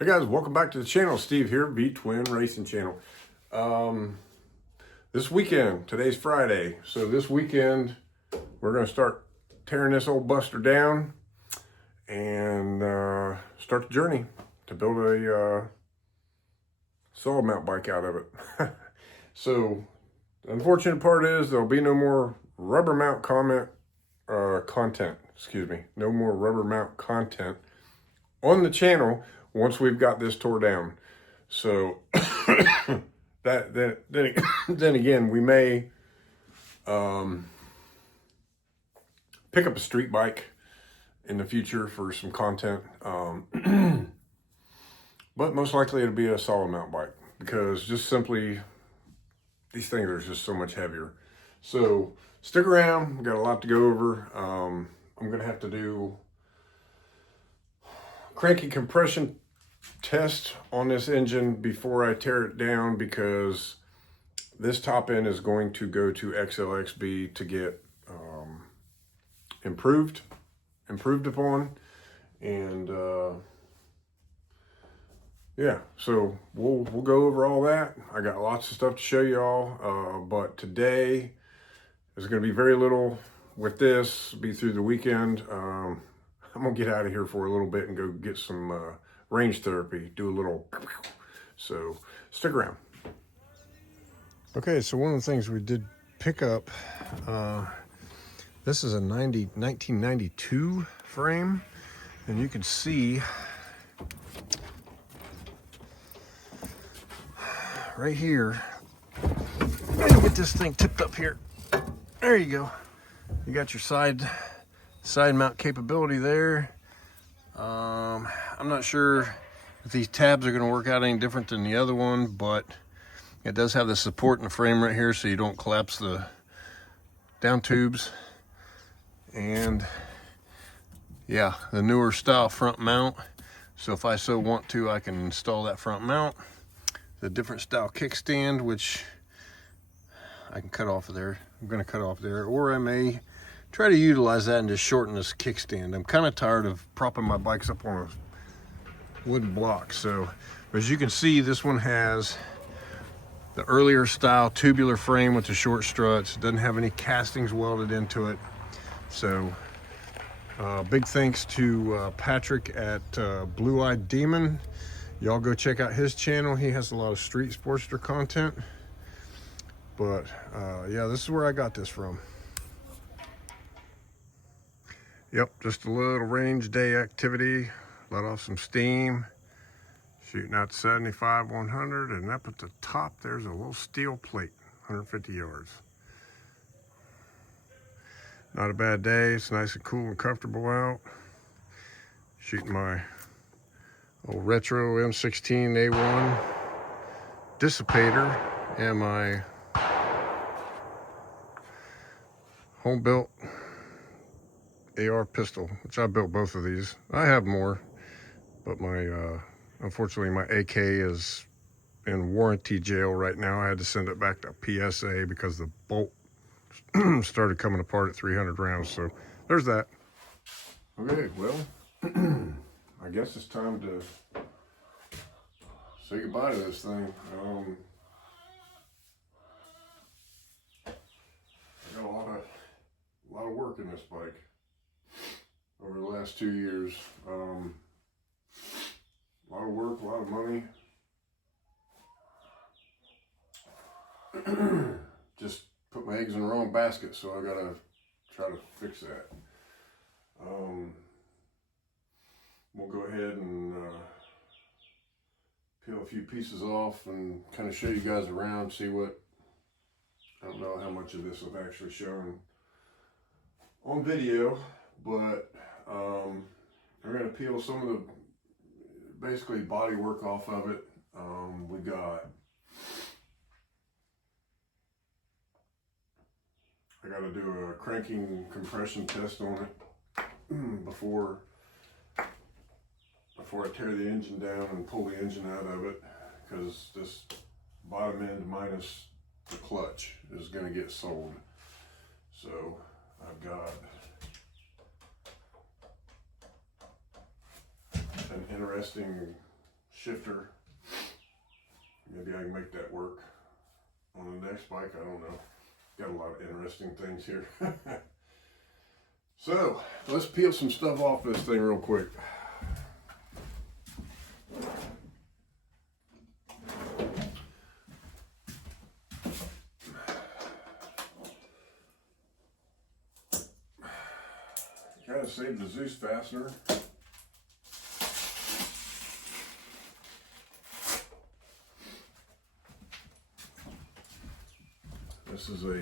Hey guys, welcome back to the channel. Steve here, V-Twin Racing Channel. This weekend, today's Friday, so this weekend we're going to start tearing this old Buster down and start the journey to build a solid mount bike out of it. So the unfortunate part is there'll be no more rubber mount content. No more rubber mount content on the channel once we've got this tore down. So then again, we may pick up a street bike in the future for some content. But most likely it'll be a solid mount bike because just simply these things are just so much heavier. So stick around, we've got a lot to go over. I'm gonna have to do cranking compression test on this engine before I tear it down, because this top end is going to go to XLXB to get improved upon, and yeah, so we'll go over all that. I got lots of stuff to show y'all, but today there's going to be very little with this. Be through the weekend. I'm gonna get out of here for a little bit and go get some range therapy, do a little, so stick around. Okay, so one of the things we did pick up, this is a 1992 frame, and you can see right here, let me get this thing tipped up here. There you go. You got your side mount capability there. I'm not sure if these tabs are going to work out any different than the other one, but it does have the support in the frame right here so you don't collapse the down tubes. And yeah, the newer style front mount. So if I so want to, I can install that front mount. The different style kickstand, which I can cut off of there. I'm going to cut off there, or I may try to utilize that and just shorten this kickstand. I'm kind of tired of propping my bikes up on a wooden block. So as you can see, this one has the earlier style tubular frame with the short struts. It doesn't have any castings welded into it. So big thanks to Patrick at Blue Eyed Demon. Y'all go check out his channel. He has a lot of street sportster content. But yeah, this is where I got this from. Yep, just a little range day activity. Let off some steam. Shooting out 75, 100, and up at the top there's a little steel plate, 150 yards. Not a bad day. It's nice and cool and comfortable out. Shooting my old retro M16 A1 dissipator and my home built AR pistol, which I built both of these. I have more, but my unfortunately my AK is in warranty jail right now. I had to send it back to PSA because the bolt started coming apart at 300 rounds. So there's that. Okay, well, I guess it's time to say goodbye to this thing. I got a lot of work in this bike over the last 2 years. A lot of work, a lot of money. Just put my eggs in the wrong basket, so I gotta try to fix that. We'll go ahead and peel a few pieces off and kind of show you guys around, see what, I don't know how much of this I've actually shown on video, but we're going to peel some of the basically body work off of it. We got, I got to do a cranking compression test on it before I tear the engine down and pull the engine out of it, because this bottom end minus the clutch is going to get sold. So I've got an interesting shifter. Maybe I can make that work on the next bike. I don't know. Got a lot of interesting things here. So let's peel some stuff off this thing real quick. Gotta save the Zeus fastener. This is a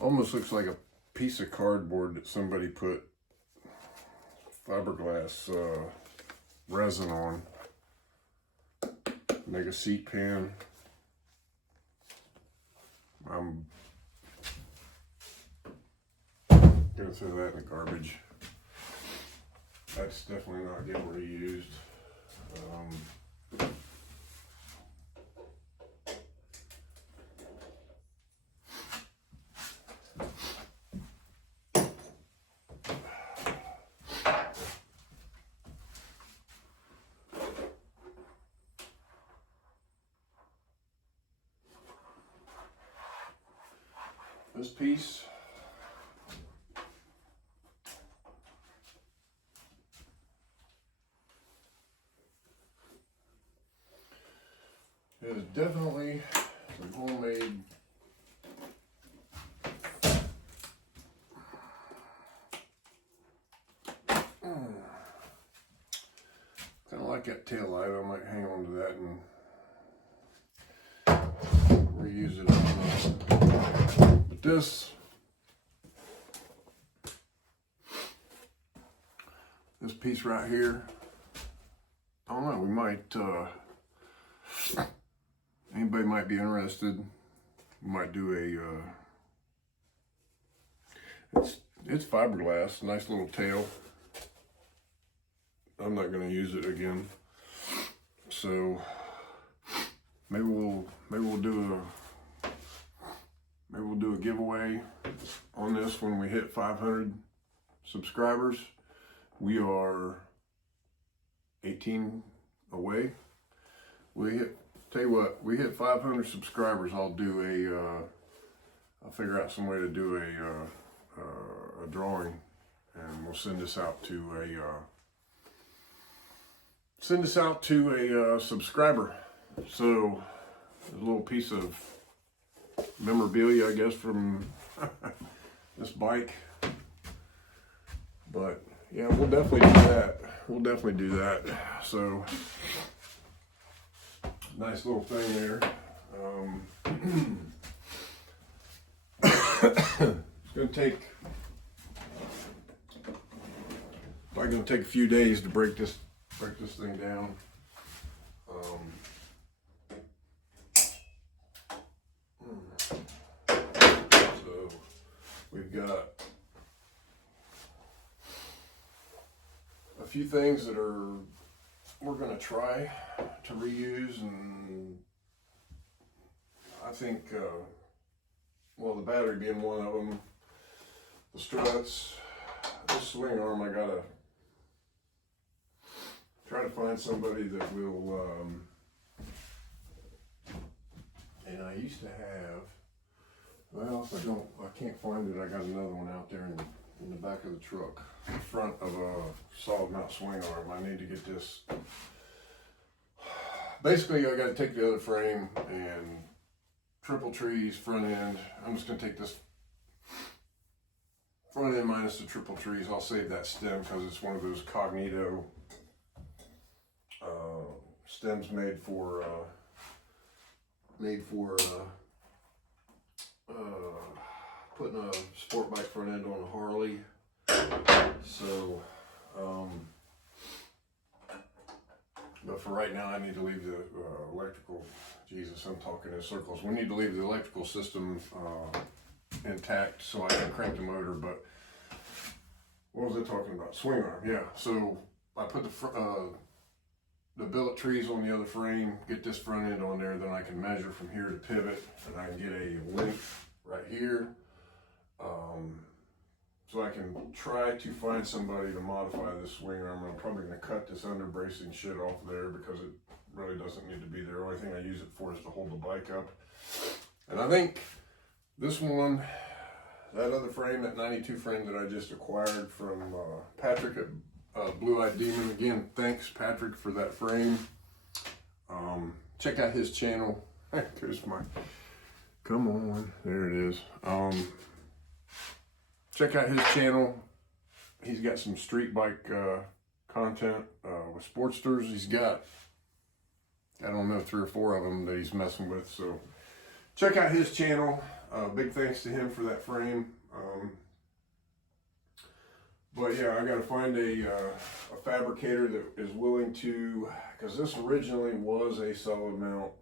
almost looks like a piece of cardboard that somebody put fiberglass resin on. Make a seat pan. I'm gonna throw that in the garbage. That's definitely not getting reused. This piece is definitely some homemade kind of like that tail light. I might hang on to that and reuse it. But this piece right here, I don't know, we might anybody might be interested. We might do a it's fiberglass, nice little tail. I'm not going to use it again, so maybe we'll do a giveaway on this when we hit 500 subscribers. We are 18 away. Tell you what, we hit 500 subscribers. I'll figure out some way to do a drawing, and we'll send this out to a subscriber. So a little piece of memorabilia, I guess, from this bike. But yeah, we'll definitely do that. So nice little thing there. It's gonna take a few days to break this thing down. So we've got a few things that we're gonna try to reuse, and I think well, the battery being one of them, the struts, this swing arm, I gotta try to find somebody that will, and I used to have, well, if I can't find it, I got another one out there in the back of the truck, in front of a solid mount swing arm. I need to get this. Basically, I got to take the other frame and triple trees front end. I'm just going to take this front end minus the triple trees. I'll save that stem because it's one of those Cognito stems made for putting a sport bike front end on a Harley. So, but for right now, I need to leave the electrical. Jesus, I'm talking in circles. We need to leave the electrical system intact so I can crank the motor. But what was I talking about? Swing arm, yeah. So I put the the billet trees on the other frame, get this front end on there, then I can measure from here to pivot, and I can get a length right here. So I can try to find somebody to modify this swing arm. I'm probably going to cut this under bracing shit off there because it really doesn't need to be there. The only thing I use it for is to hold the bike up. And I think this one, that other frame, that 92 frame that I just acquired from Patrick at Blue Eyed Demon. Again, thanks Patrick for that frame. Check out his channel. There's my, come on, there it is. Check out his channel. He's got some street bike content with sportsters. He's got, I don't know, 3 or 4 of them that he's messing with. So check out his channel. Big thanks to him for that frame. But yeah, I got to find a fabricator that is willing to, because this originally was a solid mount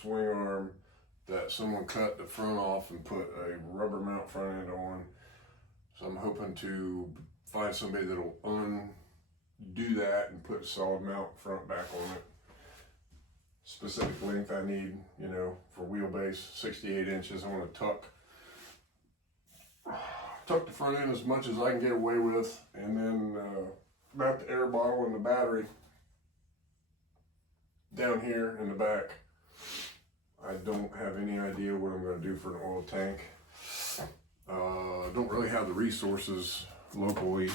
swing arm that someone cut the front off and put a rubber mount front end on. So I'm hoping to find somebody that'll undo that and put a solid mount front back on it. Specific length I need, you know, for wheelbase, 68 inches. I want to tuck the front end as much as I can get away with, and then mount the air bottle and the battery down here in the back. I don't have any idea what I'm going to do for an oil tank. Don't really have the resources locally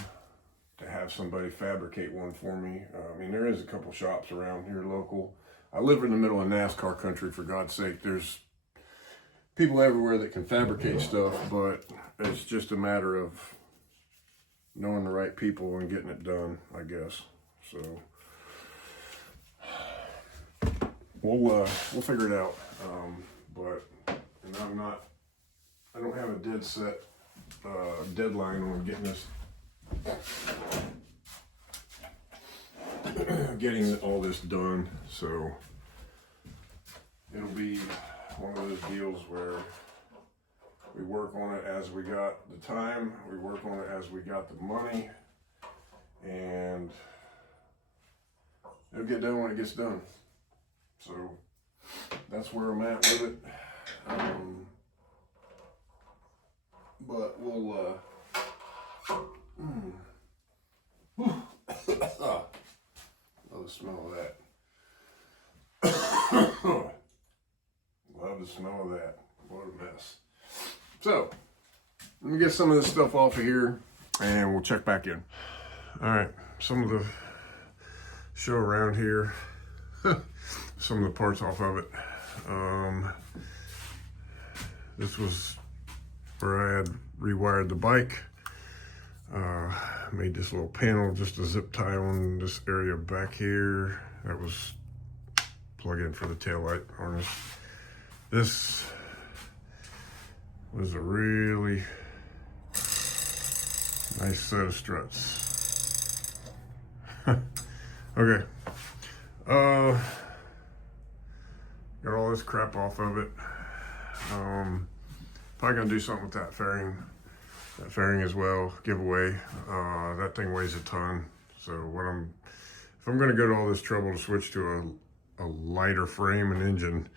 to have somebody fabricate one for me. I mean, there is a couple shops around here local. I live in the middle of NASCAR country, for God's sake. There's people everywhere that can fabricate stuff, but it's just a matter of knowing the right people and getting it done, I guess. So we'll figure it out. And I don't have a dead set deadline on getting this, getting all this done. So it'll be one of those deals where we work on it as we got the time, we work on it as we got the money, and it'll get done when it gets done. So that's where I'm at with it. But we'll love the smell of that. Love the smell of that. What a mess. So let me get some of this stuff off of here and we'll check back in. All right, some of the show around here, some of the parts off of it. This was where I had rewired the bike. Made this little panel, just a zip tie on this area back here. That was plug-in for the taillight harness. This was a really nice set of struts. Okay. Got all this crap off of it. Probably gonna do something with that fairing as well, giveaway. That thing weighs a ton. So if I'm gonna go to all this trouble to switch to a lighter frame and engine,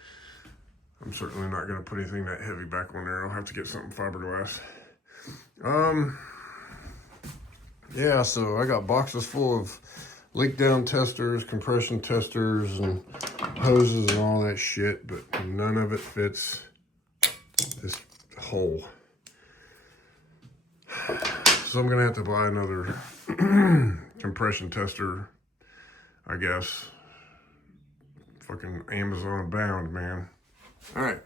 I'm certainly not gonna put anything that heavy back on there. I'll have to get something fiberglass. Yeah, so I got boxes full of leak down testers, compression testers, and hoses and all that shit, but none of it fits this hole. So I'm gonna have to buy another compression tester, I guess. Fucking Amazon bound, man. All right,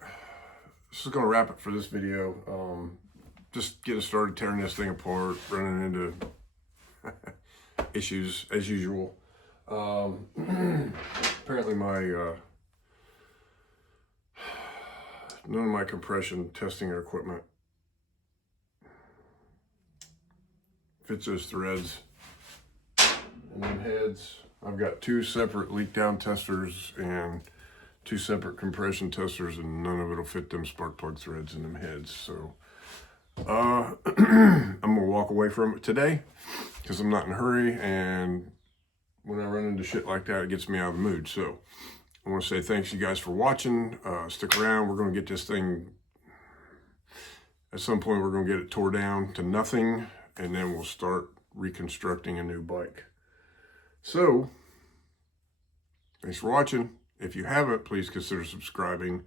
this is gonna wrap it for this video. Just getting started tearing this thing apart, running into issues as usual. Apparently none of my compression testing equipment fits those threads and then heads. I've got 2 separate leak down testers and 2 separate compression testers, and none of it'll fit them spark plug threads in them heads. So I'm gonna walk away from it today because I'm not in a hurry, and when I run into shit like that, it gets me out of the mood. So I want to say thanks you guys for watching. Stick around. We're going to get this thing, at some point we're going to get it tore down to nothing, and then we'll start reconstructing a new bike. So thanks for watching. If you haven't, please consider subscribing.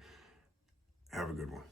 Have a good one.